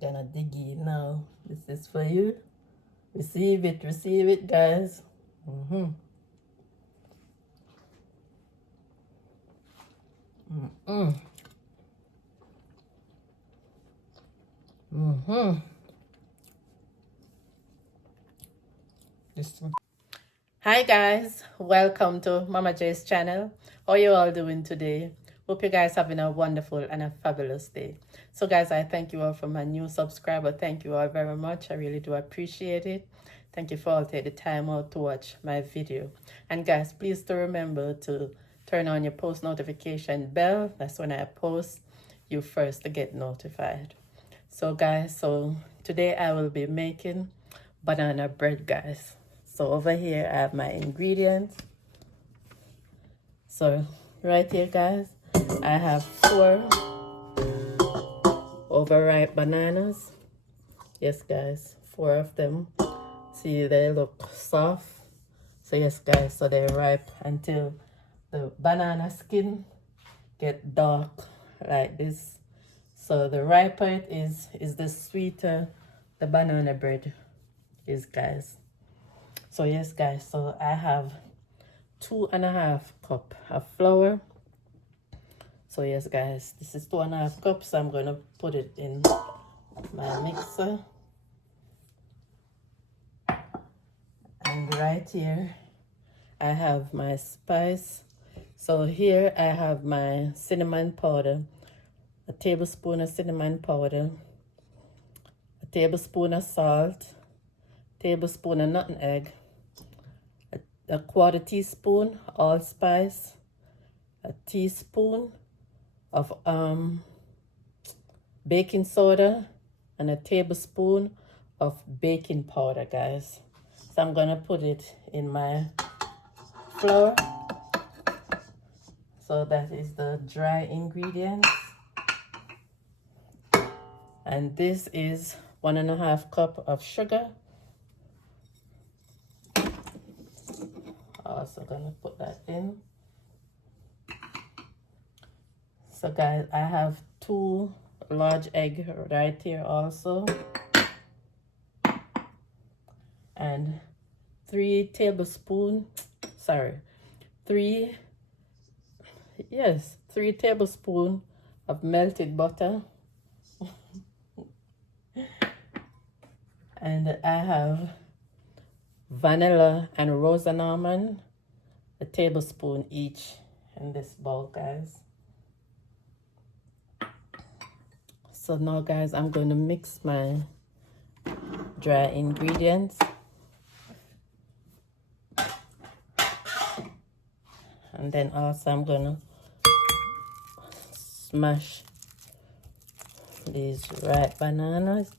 Gonna dig in now. This is for you. Receive it, guys. Mm-hmm. Mm-mm. Mm-hmm. This. Hi guys, welcome to Mama J's channel. How you all doing today? Hope you guys having a wonderful and a fabulous day. So guys, I thank you all for my new subscriber. Thank you all very much. I really do appreciate it. Thank you for all taking the time out to watch my video. And guys, please do remember to turn on your post notification bell. That's when I post, you first to get notified. So guys, so today I will be making banana bread, guys. So over here I have my ingredients. So right here, guys, I have 4 overripe bananas. Yes guys, 4 of them. See, they look soft. So yes guys, so they're ripe until the banana skin get dark like this. So the riper it is the sweeter the banana bread is, guys. So yes guys, so I have 2.5 cup of flour. So yes guys, this is 2.5 cups. So I'm gonna put it in my mixer. And right here I have my spice. So here I have my cinnamon powder, a tablespoon of cinnamon powder, a tablespoon of salt, tablespoon of nutmeg, a 1/4 teaspoon allspice, a teaspoon of baking soda, and a tablespoon of baking powder, guys. So I'm gonna put it in my flour. So that is the dry ingredients. And this is 1.5 cup of sugar. Also gonna put that in. So guys, I have 2 large eggs right here also, and 3 tablespoons of melted butter. And I have vanilla and roasted almond, a tablespoon each in this bowl, guys. So now guys, I'm going to mix my dry ingredients. And then also I'm going to smash these ripe bananas.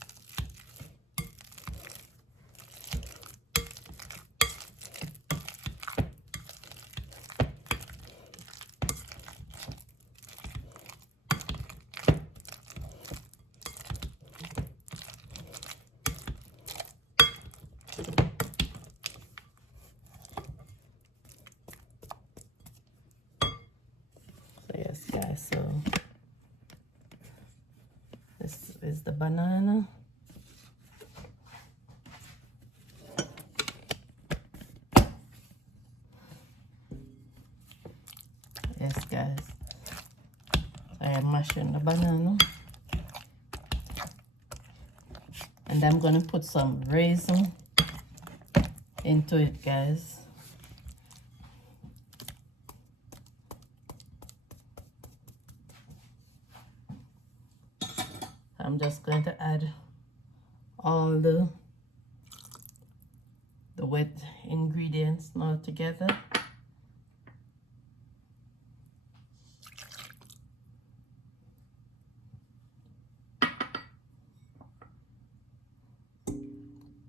Yes guys, so this is the banana. Yes guys, I am mashing the banana, and I'm gonna put some raisin into it, guys. I'm just going to add all the wet ingredients now together.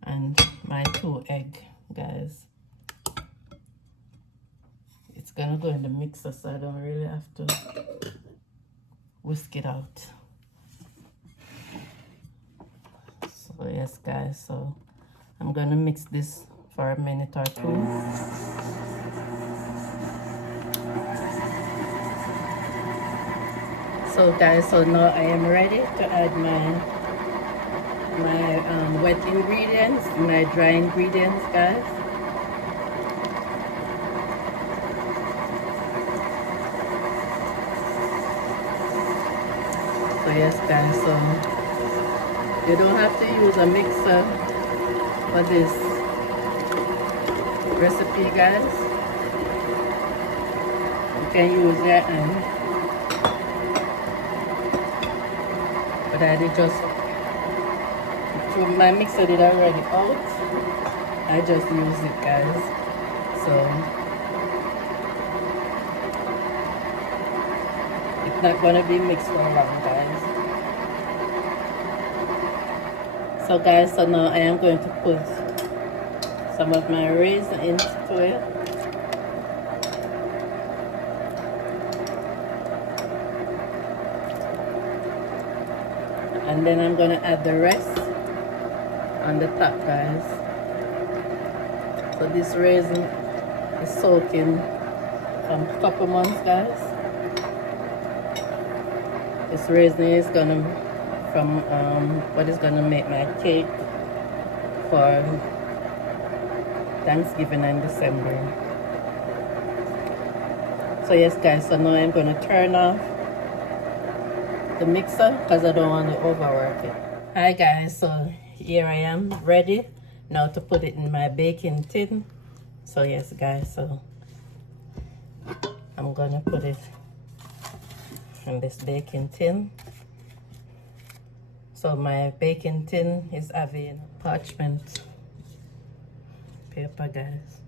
And my 2 eggs, guys. It's gonna go in the mixer, so I don't really have to whisk it out. So yes guys, so I'm gonna mix this for a minute or 2. So guys, so now I am ready to add my wet ingredients, my dry ingredients, guys. So yes, guys, so you don't have to use a mixer for this recipe, guys. You can use your hand, but I did just, my mixer did already out. I just use it, guys. So it's not gonna be mixed for long, guys. So guys, so now I am going to put some of my raisin into it. And then I'm gonna add the rest on the top, guys. So this raisin is soaking from a couple months, guys. This raisin is gonna what is gonna make my cake for Thanksgiving and December. So yes, guys, so now I'm gonna turn off the mixer because I don't want to overwork it. Hi guys, so here I am ready now to put it in my baking tin. So yes, guys, so I'm gonna put it in this baking tin. So my baking tin is having parchment paper, guys.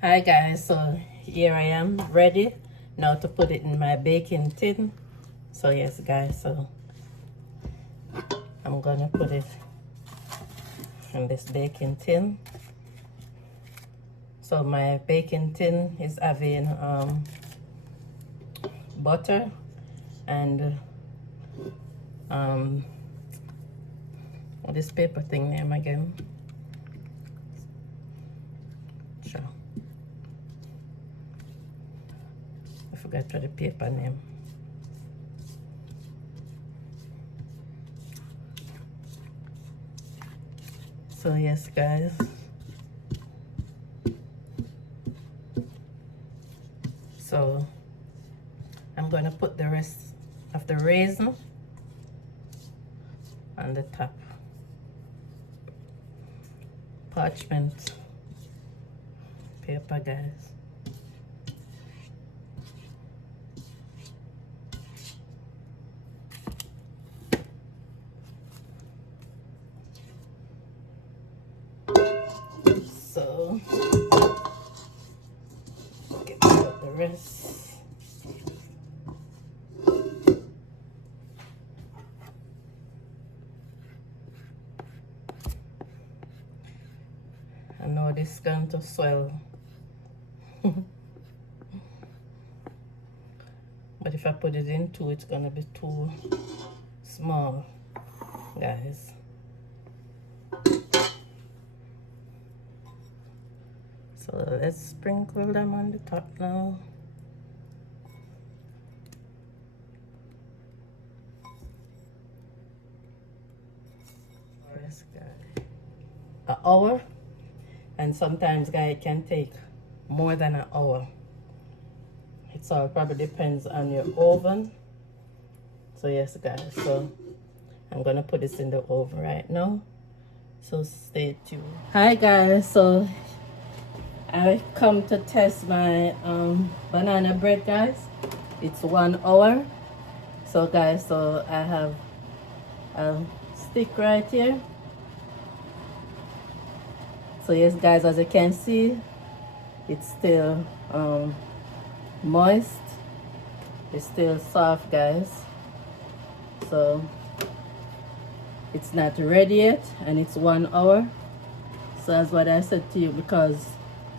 Hi guys, so here I am ready now to put it in my baking tin. So yes, guys, so I'm gonna put it in this baking tin. So my baking tin is having butter and what is paper thing name again? Sure, I forgot what the paper name. So yes, guys, so I'm gonna put the rest of the raisin on the top. Parchment paper, guys. So get the rest. I know this is going to swell. But if I put it in two, it's gonna be too small, guys. So let's sprinkle them on the top now. Yes, guys. An hour, and sometimes, guys, it can take more than an hour. It all probably depends on your oven. So yes, guys, so I'm gonna put this in the oven right now, so stay tuned. Hi guys, so I come to test my banana bread, guys. It's 1 hour. So guys, so I have a stick right here. So yes, guys, as you can see, it's still moist. It's still soft, guys. So it's not ready yet, and it's 1 hour. So that's what I said to you, because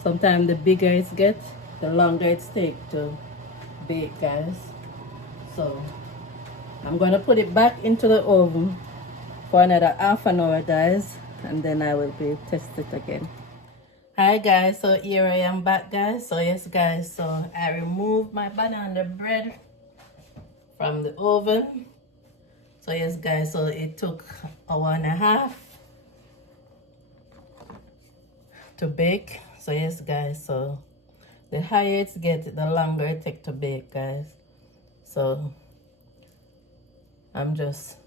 sometimes the bigger it gets, the longer it takes to bake, guys. So I'm gonna put it back into the oven for another half an hour, guys, and then I will be test it again. Hi guys, so here I am back, guys. So yes, guys, so I removed my banana bread from the oven. So yes, guys, so it took 1.5 hours to bake. So yes guys, so the higher it gets, the longer it takes to bake, guys. So I'm just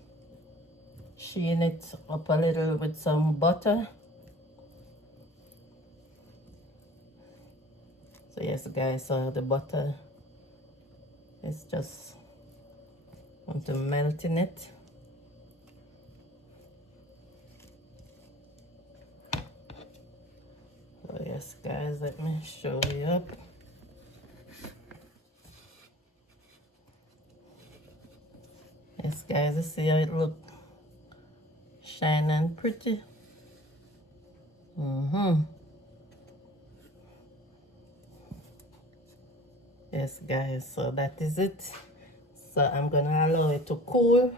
sheen it up a little with some butter. So yes guys, so the butter is just want to melt in it. So yes guys, let me show you up. Yes guys, you see how it look shiny and pretty. Yes guys, so that is it. So I'm gonna allow it to cool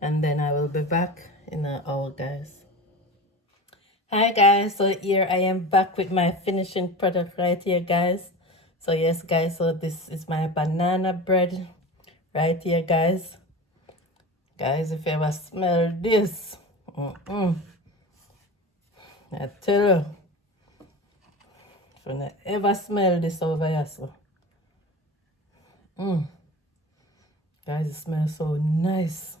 and then I will be back in an hour, guys. Hi guys, so here I am back with my finishing product right here, guys. So yes guys, so this is my banana bread right here, guys. Guys, if you ever smell this, I tell you, if you ever smell this over here, so guys, it smells so nice.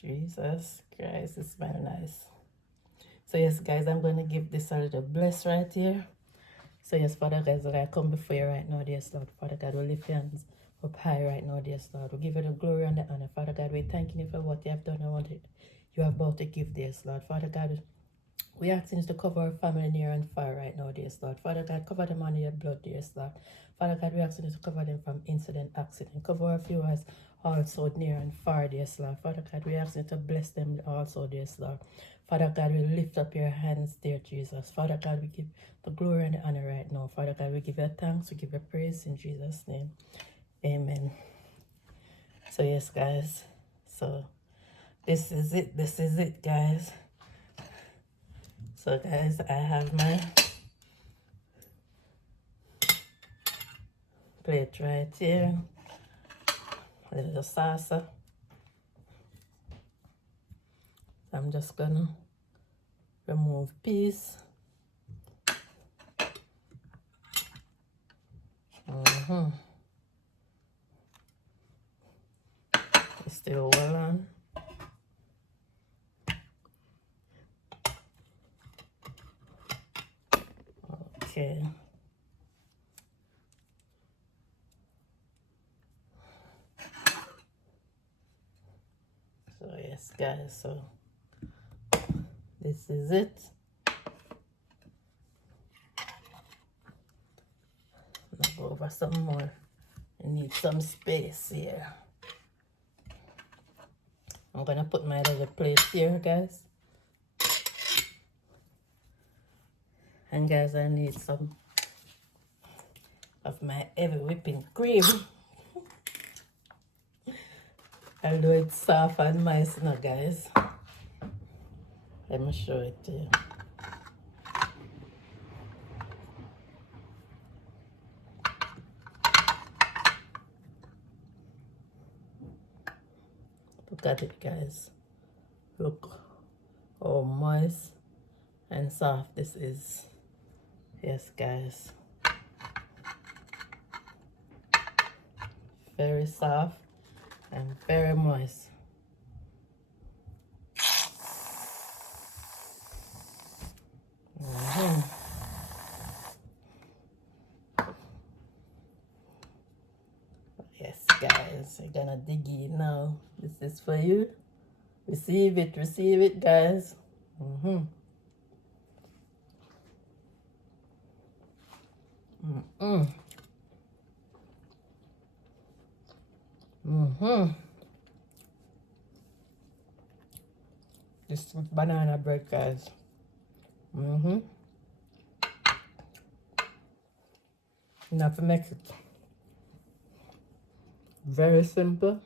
Jesus Christ, it smells nice. So yes guys, I'm going to give this a little bless right here. So yes, Father God, as I come before you right now, dear Lord, Father God, we lift your hands up high right now, dear Lord. We give you the glory and the honor. Father God, we thank you for what you have done and what you are about to give, dear Lord. Father God, we ask you to cover our family near and far right now, dear Lord. Father God, cover them under your blood, dear Lord. Father God, we ask you to cover them from incident, accident. Cover our viewers also near and far, dear Lord. Father God, we ask you to bless them also, dear Lord. Father God, we lift up your hands, dear Jesus. Father God, we give the glory and the honor right now. Father God, we give you thanks, we give you praise in Jesus' name. Amen. So yes, guys. So this is it. This is it, guys. So guys, I have my plate right here. A little salsa. I'm just gonna remove peas. It's still well on. Okay. So yes guys, so this is it. I'm gonna go over some more. I need some space here. I'm gonna put my little plate here, guys. And guys, I need some of my heavy whipping cream. Although it's soft and nice now, guys. Let me show it to you. Look at it, guys. Look how moist and soft this is. Yes, guys. Very soft and very moist. Yes, guys, we're gonna dig in now. This is for you. Receive it, guys. This is banana bread, guys. Now to make it very simple,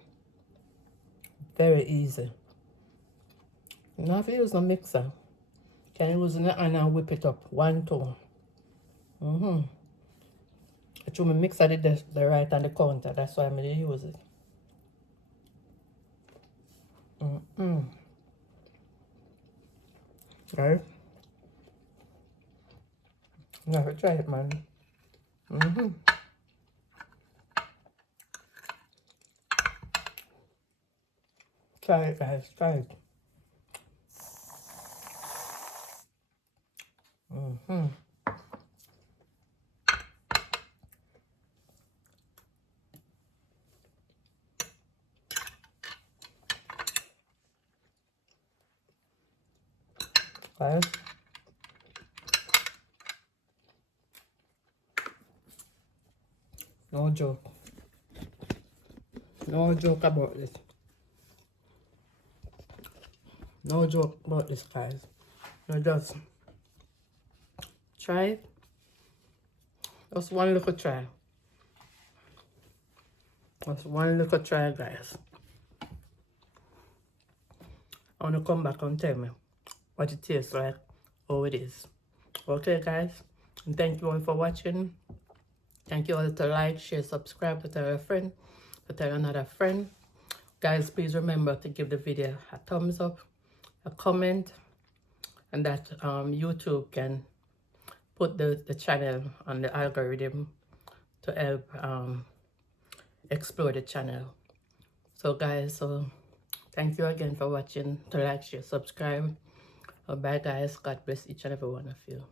very easy. You don't have to use a mixer. You can use it and whip it up. 1, 2. I should mixer the right on the counter. That's why I'm going to use it. Right? Never try it, man. Try it, guys. Try it. Guys. No joke. No joke about this. No joke about this, guys. You just try it. Just one little try. Just one little try, guys. I want to come back and tell me what it tastes like, how it is. Okay, guys. And thank you all for watching. Thank you all to like, share, subscribe, to tell a friend, to tell another friend. Guys, please remember to give the video a thumbs up, a comment, and that YouTube can put the channel on the algorithm to help explore the channel. So guys, thank you again for watching. To like, share, subscribe. Bye guys. God bless each and every one of you.